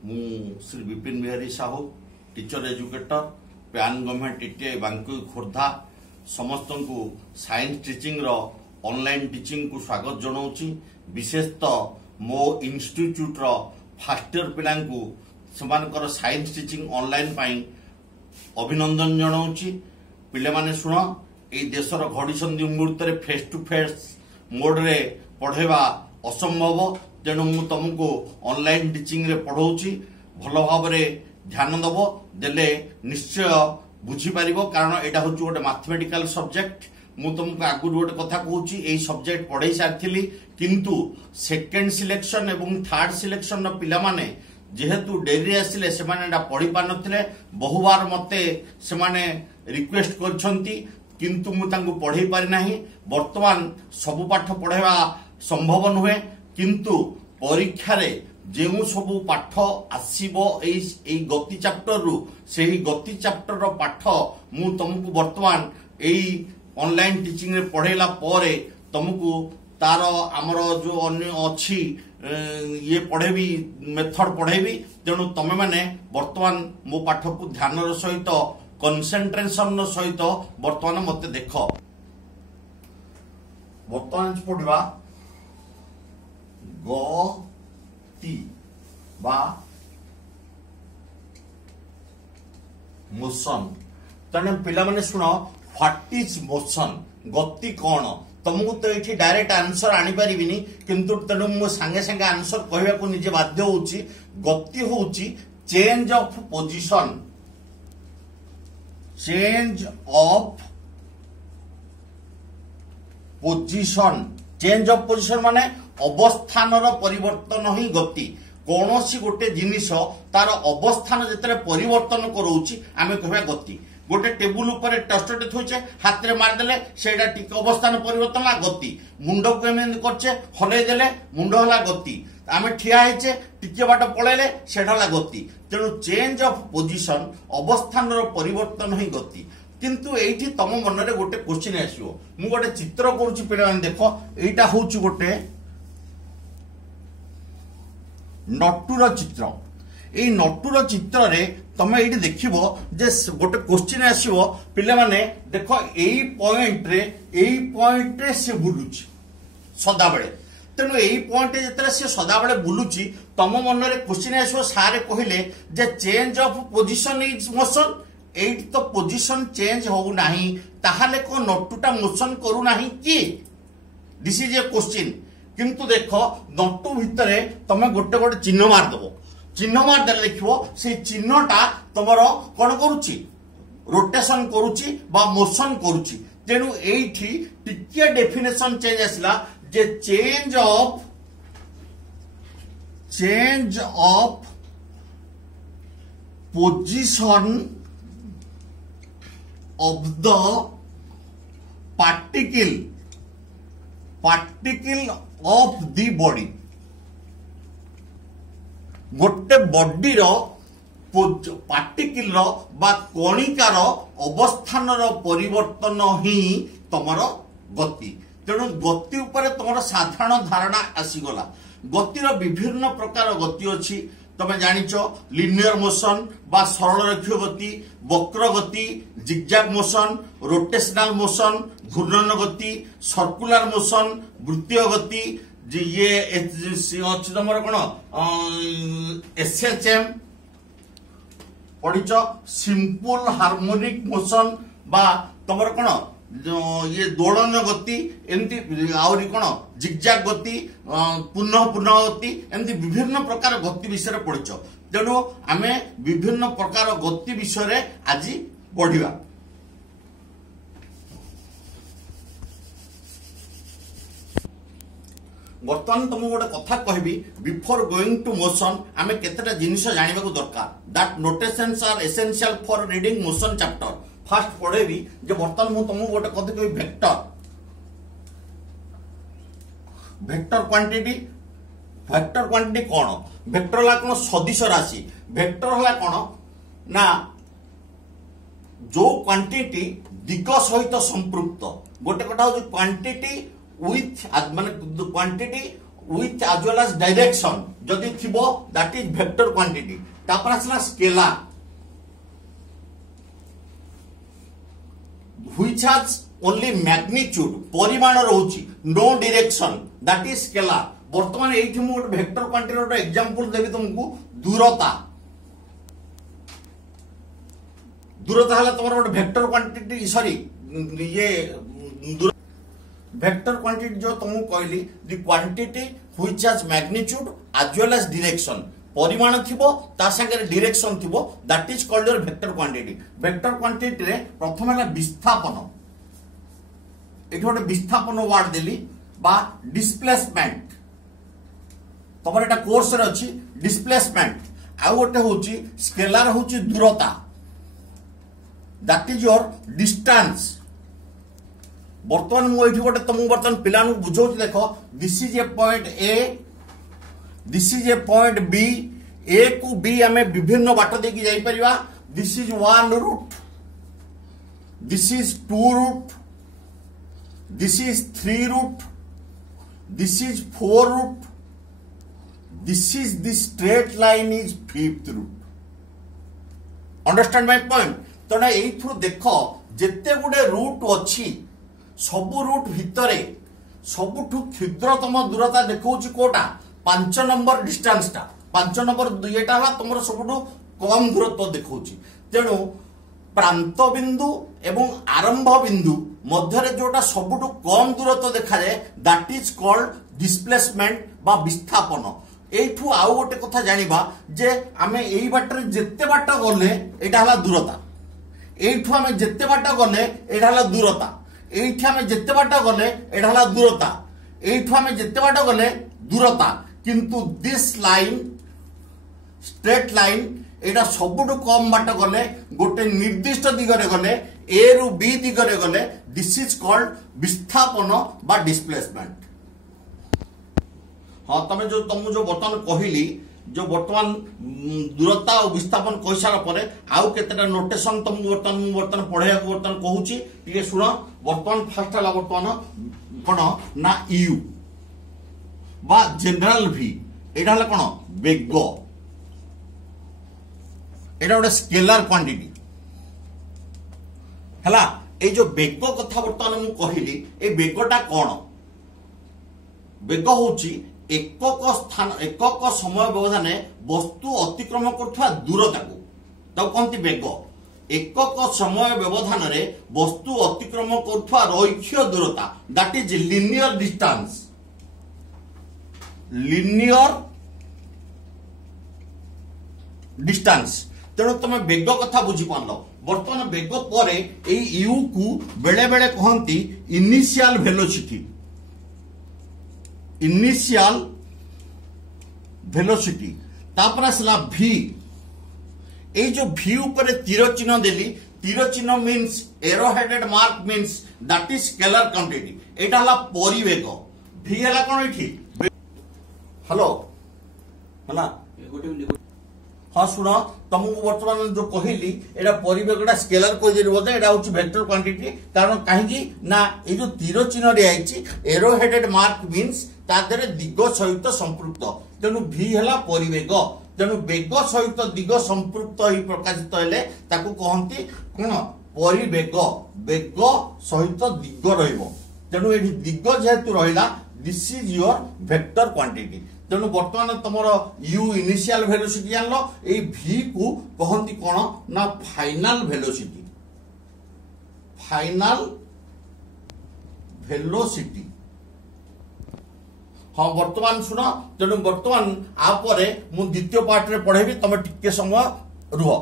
मु Shri Vipin Bihari Sahu teacher educator प्यान government TTI बांकुई Khordha समस्त को साइंस टीचिंग रो ऑनलाइन टीचिंग को स्वागत जनाऊँगी। विशेषतः मो इंस्टीट्यूट रो फर्स्ट ईयर पिला को साइंस टीचिंग ऑनलाइन पाई अभिनंदन जनाऊँगी। पिले माने सुन ए देशर घड़ी मुहूर्त फेस टू फेस मोड रे पढ़ेवा असंभव, तेणु मु तुमको ऑनलाइन टीचिंग रे पढ़ाऊँगी। भल भाव ध्यान दब देले निश्चय बुझीपार, कारण यहाँ हूँ गोटे मैथमेटिकल सब्जेक्ट। मु तुमको आगुरी गोटे कथा कहूँ, यही सब्जेक्ट पढ़ाई सारी किंतु सेकेंड सिलेक्शन एवं थर्ड सिलेक्शन पिला माने जेहेतु डेरी आसिले से पढ़ी पार नथिले। बहुबार मते से रिक्वेस्ट करछंती किंतु मु तांको पढ़ाई पारि नाही। वर्तमान सबु पाठ पढ़ाइबा संभव नुहे, किंतु परीक्षा रे जेउ सबु पाठ आसीबो एई गति चैप्टर रु सेही गति चैप्टर रो पाठ मु तुमको वर्तमान एई ऑनलाइन टीचिंग रे पढ़ेला परे तुमको तार आमर जो अन्य अच्छी ये पढ़ेबी मेथड पढ़ेबी। तेणु तमे माने वर्तमान मो पाठ को ध्यान सहित कंसंट्रेशन सहित वर्तमान मते देख। वर्तमान पढ़ा गति बा मोशन। तेणु पिला माने सुन व्हाट इज मोशन, गति कौन। तुमको तो ये डायरेक्ट आंसर आनी पारिबिनी, किंतु तेणु मु सांगे सांगे आंसर कहवा को निजे बाध्य होउची। गति होउची change of position, change of position. Change of position माने अवस्थान परिवर्तन ही गति। कौन सी गोटे जिनिस तार अवस्थान जिते परिवर्तन करोची आमे कहबा गति। गोटे टेबुल ऊपर टस्टटे थोचे हाथ रे मारदेले सेटा टिक अवस्थान परिवर्तन ला गति। मुंड को एमन करचे हलै देले मुंड हला गति। आमे ठिया हेचे टिके बाट पळेले सेटा ला गति। तेणु चेंज ऑफ पोजीशन अवस्थान परिवर्तन ही गति। किंतु एठी तम मन रे गोटे क्वेश्चन आसीओ। मु गोटे चित्र करूची पिला देखो, एटा होउची गोटे नटुर चित्र। ए नटुर चित्र रे तमे एठी देखिबो जे गोटे क्वेश्चन आसीबो पिले माने देखो एई पॉइंट रे से बुलुची सदा बेले। तेणु एई पॉइंट जेतले से सदा बेले बुलुची तम मन रे क्वेश्चन आसीबो सारे कहिले जे change of position is motion. एठी तो पोजीशन चेंज हो नाही, ताहाले को नटुटा मोशन करू नाही कि? This is A question. किंतु देखो नटु भितरे तमे गोटे गोटे चिन्ह मार दबो। चिन्ह मार देले देखिबो से चिन्हटा तमरो कोन करूची, रोटेशन करूची बा मोशन करूची। तेणु एठी टिके डेफिनेशन चेंज आसला जे change of position of the particle of the body. गोटे बॉडी रो पार्टिकल रो बा कणिकार अवस्थान रो परिवर्तन ही तमर गति। तेणु गति उपरे तमर साधारण धारणा आसीगला। गतिर विभिन्न प्रकार गति अछि। तमे जानिच लिनियर मोशन बा सरल रेखीय गति, वक्र गति, जिगजैग मोशन, रोटेशनल मोशन, घूर्णन गति, सर्कुलर मोशन, वृत्तीय गति। ये अच्छी तुम कौन एसएचएम पढ़िच, सिंपल हार्मोनिक मोशन बा तुम कौन ये दोलन गति, एमती आउरी कौन जिगजैग गति, पुनः पुनः गति, एमती विभिन्न प्रकार गति विषय पढ़िच। तेणु आमे विभिन्न प्रकार गति विषय आज पढ़िबा। बर्तमान तुम गोटे कथा कहबी, बिफोर गोइंग टू मोशन आमे केतेटा जिनिस जानिबा को दरकार। That notations are essential for reading motion chapter. First पढ़ेबी जे बर्तमान मु तुमको गोटे कथा कहबी वेक्टर क्वांटिटी। वेक्टर क्वांटिटी कौन? वेक्टर हला कोन सदिश राशि। वेक्टर हला कोन ना जो क्वांटिटी दिग सहित संपृक्त। गोटे कथा हो क्वांटिटी विथ माने quantity with as well as direction जदि थिबो that is vector quantity तापर आसला scalar which has only magnitude परिमाण रहउची no direction that is scalar वर्तमान एठी मु वेक्टर क्वांटिटी रो एग्जांपल देबी तुमको दूरता दूरता हला तमरो वेक्टर क्वांटिटी सॉरी ये वेक्टर क्वांटिटी जो तुमको कहली the quantity which has magnitude as well as direction परिमाण थिबो ता संगे डायरेक्शन थिबो that is called your vector quantity रे प्रथम है विस्थापन एठी गोटे विस्थापन वर्ड देली बा डिस्प्लेसमेंट तमर एटा कोर्स रे अछि डिस्प्लेसमेंट आ गोटे होची स्केलार होची दूरता दैट इज योर डिस्टेंस वर्तमान मु एठी गोटे तुम वर्तमान पिलानु बुझौछ देखो this is a point A this is a point B A को बी हमें विभिन्न बाट दे की जाई परिबा this is 1 route this is 2 route this is 3 route this is 4 route this is the straight line is 5th route understand my point तो ना एथु देखो जेते गुडे रूट अछि सबु रूट भितरे सबुठु क्षुद्रतम दूरता देखौछि कोटा 5 नंबर डिस्टेंस टा 5 नंबर दुईटा हला तुमर सबुठु कम दूरत्व देखौछि तेनु प्रांत बिंदु एवं आरंभ बिंदु मध्य जोटा सबुठु कम दूरत्व देखा जाए दैट इज कॉल्ड डिस्प्लेसमेंट बा विस्थापन एठू आउ गोटे कथा जानिबा जे आमे एई बाटरे जेते बाट गले एटा हला दूरता एठू आमे जेते बाट गले एटा हला दूरता एठी आमे जेते बाट गले एटा हला दूरता एठू आमे जेते बाट गले दूरता किंतु दिस लाइन स्ट्रेट लाइन एटा सबुठु कम बाट गले गोटे निर्दिष्ट दिगरे गले ए रु बी दिगरे गले दिस इज कॉल्ड विस्थापन बा डिस्प्लेसमेंट हाँ तमे जो तुम जो बर्तमान कहली जो बर्तमान दूरता और विस्थापन कह सारा परे आउ केतेटा नोटेशन तुमको बर्तमान पढ़ाया बर्तमान कहूची टिके सुनो बर्तमान फर्स्ट हला बर्तमान कोन ना यू बा जनरल भी एटा हला कोन वेग एटा गोटे स्केलर क्वांटिटी हला ए जो वेग कथा बर्तमान मु कहली ए वेगटा कोन वेग होची एकक स्थान एकक समय व्यवधान वस्तु अतिक्रम करथवा दूरता को तो कहती वेग एकक समय व्यवधान रे वस्तु अतिक्रम करथवा रैखिक दूरता दैट इज लिनियर डिस्टेंस तेणु तुम वेग कथा बुझी पारल बर्तमान वेग पर यू को बेले बेले कहती इनिशियल वेलोसिटी तापर आसला भी ए जो भी ऊपर तीर चिन्ह देली तीर चिन्ह means arrow headed mark means that is scalar quantity एटा हला परिवेग भी हला कोन एठी हेलो हला हाँ शुण तुमको बर्तमान जो कहली एटा परिवेगटा स्केलर कह देली बोलते एटा होची वेक्टर क्वांटिटी कारण काहेकि ना ए जो तीर चिन्ह रे आइची एरो हेडेड मार्क मीन्स तादरे दिग सहित संपृक्त तेणु भी हला परिवेग तेणु वेग सहित दिग संपृक्त ही प्रकाशित हेले ताकू कहंती कोन परिवेग वेग सहित दिग रहइबो तेणु एठी दिग जेहेतु रहिला this is your vector quantity तेणु बर्तमान तुमर यू इनिशियल वेलोसिटी जानलो ए भी को कहंती कोन ना फाइनल वेलोसिटी हाँ वर्तमान सुनो तेणु वर्तमान आप मु द्वितीय पार्ट रे पढ़ेबी तुम टिके समय रुह।